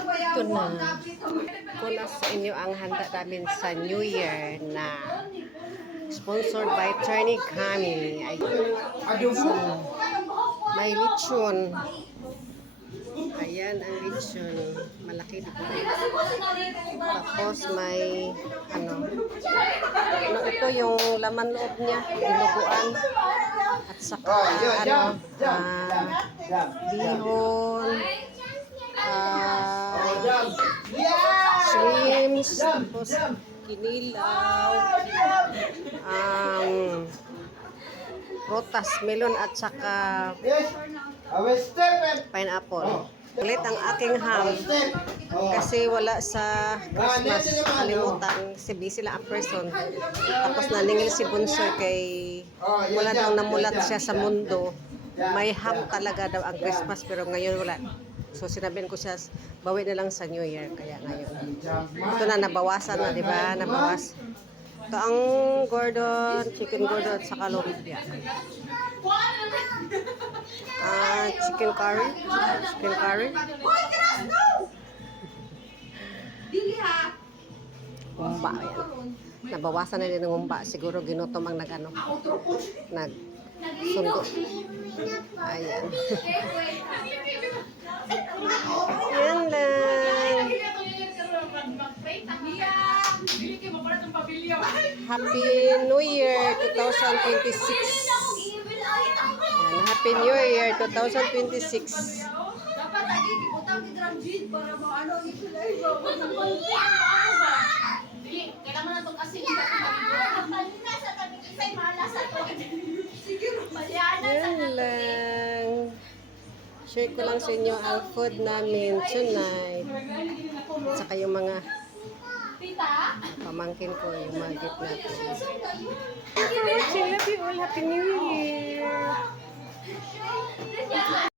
Ito na. Kuna sa inyo ang handa namin sa New Year na sponsored by Trini Kami. So, may lechon. Ayan ang lechon. Malaki dito. Tapos may ano ito yung laman loob niya. Dinuguan. At saka bihon. Shrimps. Tapos kinilaw. Prutas, melon at saka pineapple. Ulit ang aking ham kasi wala sa Christmas, kalimutan si busy lang ang person. Tapos naningil si Bunsoy kay wala daw namulat siya sa mundo. May ham talaga daw ang Christmas pero ngayon wala. So sinabihan ko siya bawi na lang sa New Year kaya ngayon. Ito na nabawasan na, di ba? Nabawas. Ito ang Gordon, chicken Gordon at saka lumpia. Chicken curry. Chicken curry. Umba. Ayan. Nabawasan na din ng umba. Siguro ginutom ang nagsundo. Ayan. Yan lang. Happy New Year 2026. Ayan, Happy New Year 2026. Dapat lagi utang di Gramjid para maano ni Kulay ba. Dili, kailangan na tong asin sa palina sa tabi isay mala sa to. Sige, malyanan sa Yan lang. Share ko lang sa inyo ang food namin tonight. At saka yung mga pamangkin ko, yung mga gift natin. Thank you for watching. Love you all. Happy New Year.